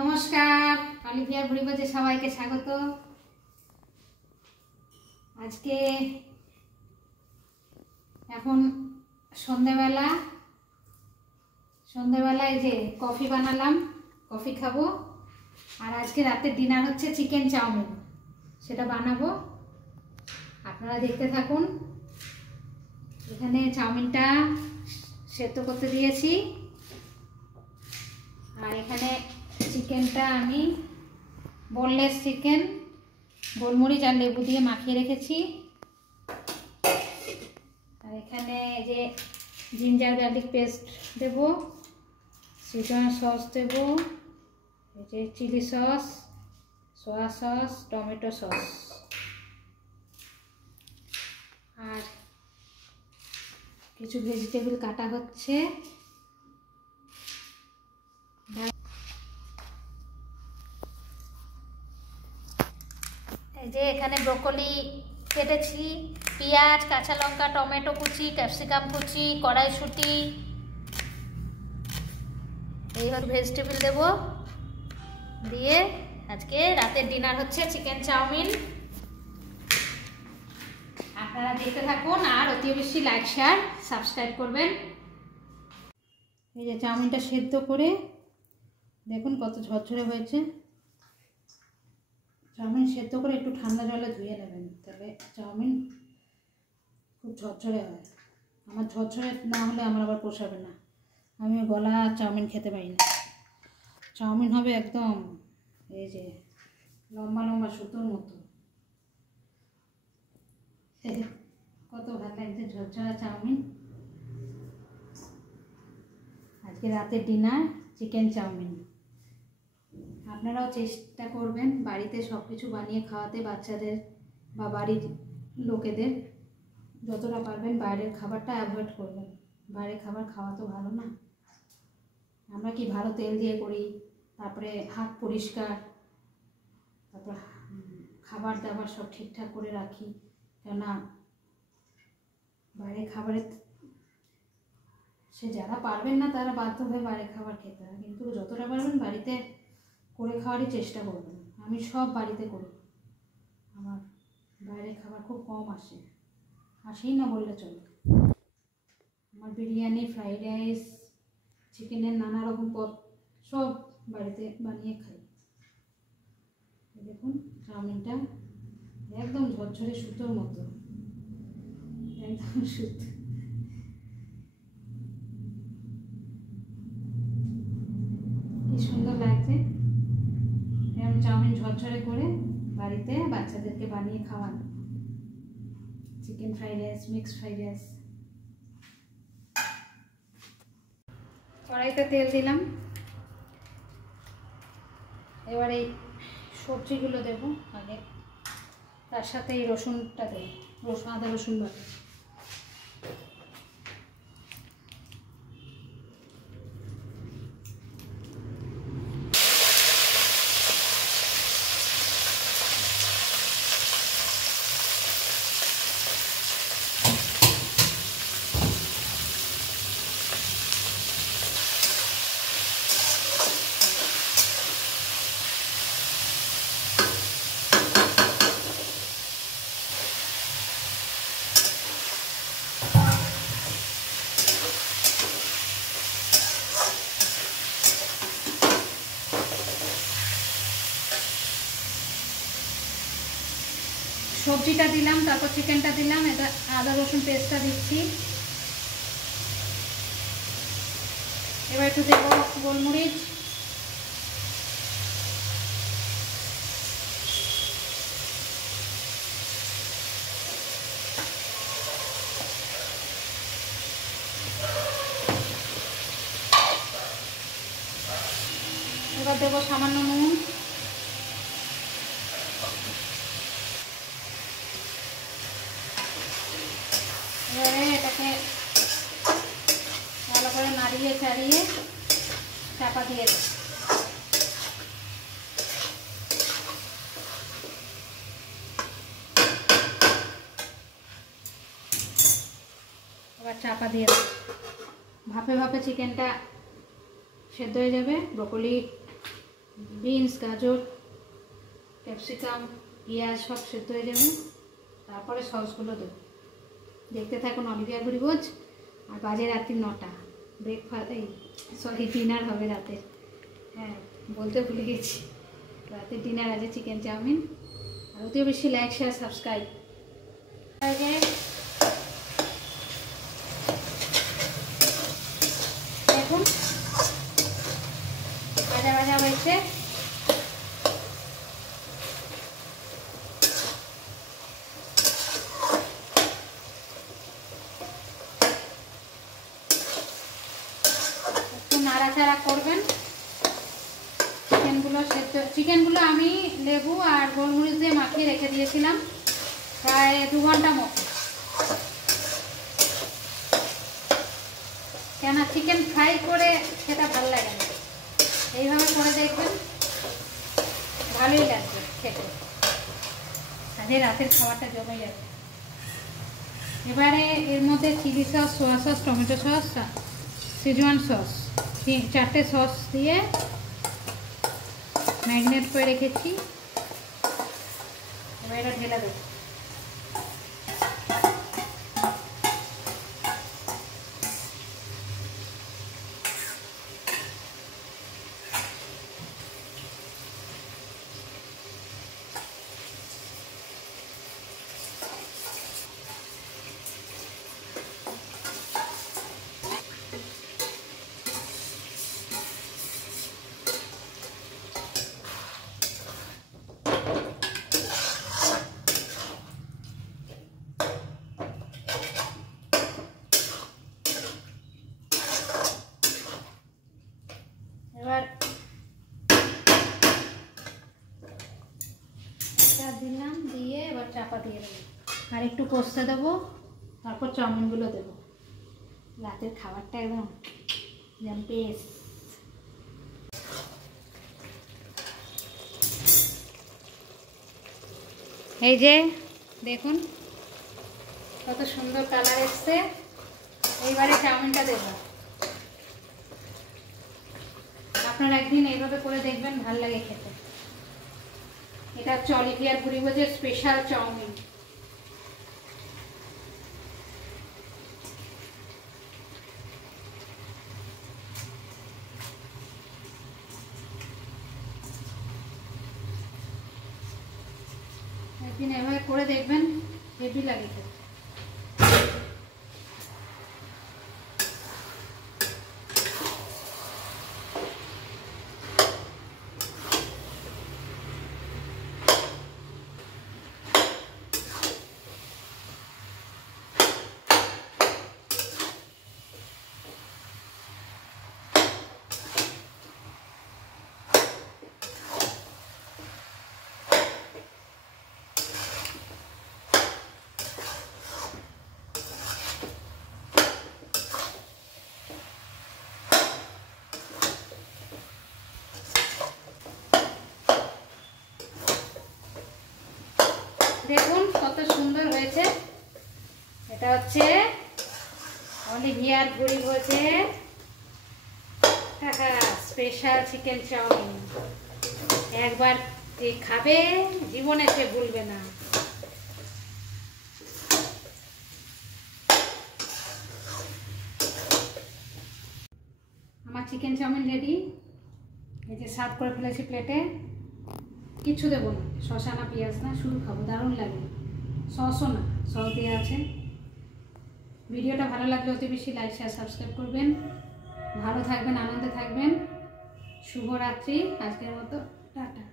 নমস্কার, অলিভিয়ার ভুড়িবাজে সবাইকে স্বাগত। আজকে এখন সন্ধ্যাবেলায় যে কফি বানালাম, কফি খাবো। আর আজকে রাতের ডিনার হচ্ছে চিকেন চাউমিন, সেটা বানাবো। আপনারা দেখতে থাকুন। এখানে চাউমিনটা সেদ্ধ করতে দিয়েছি, আর এখানে চিকেনটা আমি বোনলেস চিকেন গোলমরিচ আর লেবু দিয়ে মাখিয়ে রেখেছি। আর এখানে যে জিঞ্জার গার্লিক পেস্ট দেব, সিজওয়ান সস দেব, এই যে chilli sauce, soya sauce, tomato sauce, আর কিছু ভেজিটেবল কাটা হচ্ছে। এই যে এখানে ব্রোকলি কেটেছি, পেঁয়াজ, কাঁচা লঙ্কা, টমেটো কুচি, ক্যাপসিকাম কুচি, কড়াইশুঁটি, এইভাবে ভেজিটেবল দেব। দিয়ে আজকে রাতের ডিনার হচ্ছে চিকেন চাউমিন। আপনারা দেখতে থাকুন আর অতি বেশি লাইক, শেয়ার, সাবস্ক্রাইব করবেন। এই যে চাউমিনটা সেদ্ধ করে দেখুন কত ঝরঝরে হয়েছে। চাউমিন সেদ্ধ করে একটু ঠান্ডা জলে ধুয়ে নেবেন, তাহলে চাউমিন খুব ঝরঝরে হয়। আমার ঝরঝরে না হলে আমার আবার পোষাবে না, আমি গলা চাউমিন খেতে পারি না। চাউমিন হবে একদম এই যে লম্বা লম্বা সুতোর মতো। কত ভালো লাগছে ঝরঝরা চাউমিন। আজকে রাতের ডিনার চিকেন চাউমিন। আপনারাও চেষ্টা করবেন বাড়িতে সব কিছু বানিয়ে খাওয়াতে, বাচ্চাদের বা বাড়ির লোকেদের। যতটা পারবেন বাইরের খাবারটা অ্যাভয়েড করবেন। বাইরের খাবার খাওয়া তো ভালো না। আমরা কি ভালো তেল দিয়ে করি, তারপরে হাত পরিষ্কার, তারপর খাবার দাবার সব ঠিকঠাক করে রাখি, কেননা বাইরের খাবারে সে যারা পারবেন না তারা বাধ্য হয়ে বাইরের খাবার খেতে হয়। কিন্তু যতটা পারবেন বাড়িতে করে খাওয়ারই চেষ্টা করবেন। আমি সব বাড়িতে করি, আমার বাইরের খাবার খুব কম আসেই না বললে চলে। আমার বিরিয়ানি, ফ্রাইড রাইস, চিকেনের নানা রকম পদ সব বাড়িতে বানিয়ে খাই। দেখুন চাউমিনটা একদম ঝরঝরে সুতোর মতো, একদম সুতো। কি সুন্দর লাগছে। এরকম চাউমিন ঝরঝরে করে বাড়িতে বাচ্চাদেরকে বানিয়ে খাওয়ান। Chicken fried rice, mixed fried rice. কড়াইতে তেল দিলাম, এবার এই সবজিগুলো দেব আগে, তার সাথে এই রসুনটা দেব, আদা রসুন বাটা। সবজিটা দিলাম, তারপর চিকেনটা দিলাম, এটা আদা রসুন পেস্টটা দিচ্ছি। এবার একটু দেব গোলমরিচ, এবার দেব সামান্য নুন, এবারে এটাকে ভালো করে নাড়িয়ে চাড়িয়ে চাপা দিয়ে দেব। এবার চাপা দিয়ে দেব, ভাপে ভাপে চিকেনটা সেদ্ধ হয়ে যাবে। ব্রোকলি বিনস, গাজর, ক্যাপসিকাম, পেঁয়াজ সব সেদ্ধ হয়ে যাবে। তারপরে সসগুলো দেবো। দেখতে থাকুন অলিভিয়া গুড়িগোজ। আর বাজে রাত্রি 9টা। ব্রেকফাস্ট ডিনার হবে রাতে। হ্যাঁ, বলতে ভুলে গেছি, রাতের ডিনার আছে চিকেন চাউমিন। আর অতি বেশি লাইক, শেয়ার, সাবস্ক্রাইব। দেখুন ভাজা ভাজা হয়েছে। নাড়াচাড়া করবেন। চিকেনগুলো আমি লেবু আর গোলমরিচ দিয়ে মাখিয়ে রেখে দিয়েছিলাম প্রায় 2 ঘন্টা মতো। কেন চিকেন ফ্রাই করে সেটা ভালো লাগে না, এইভাবে করে দেখবেন, ভালোই লাগবে খেতে। আজকে রাতের খাবারটা জমে যাবে। এবারে এর মধ্যে chilli sauce, soya sauce, tomato sauce, schezwan sauce, 4টে সস দিয়ে ম্যারিনেট করে রেখেছি। এবার এটা ঢেলে দেবো। এবার দিলাম, দিয়ে এবার চাপা দিয়ে দেবো। আর একটু কষতে দেবো, তারপর চাউমিনগুলো দেবো। রাতের খাবারটা একদম জম্পেস। এই যে দেখুন কত সুন্দর কালার এসছে। এইবারে চাউমিনটা দেবো। আপনারা একদিন এইভাবে করে দেখবেন, ভালো লাগে খেতে। এটা হচ্ছে অলিভিয়া গুড়িগোজের স্পেশাল চাউমিন। একদিন এভাবে করে দেখবেন, হেভি লাগে খেতে। দেখুন কত সুন্দর হয়েছে। এটা হচ্ছে অলিভিয়া গুড়িগোজের স্পেশাল চিকেন চাউমিন। একবার যে খাবে জীবনে সে ভুলবে না। আমার চিকেন চাউমিন রেডি। এই যে সার্ভ করে ফেলেছি প্লেটে। কিছু দেবো না, শসা না পেঁয়াজ না, শুধু খাবো, দারুণ লাগে। সসও না, সস দেওয়া আছে। ভিডিওটা ভালো লাগলে অতি বেশি লাইক, শেয়ার, সাবস্ক্রাইব করবেন। ভালো থাকবেন, আনন্দে থাকবেন। শুভরাত্রি। আজকের মতো টাটা।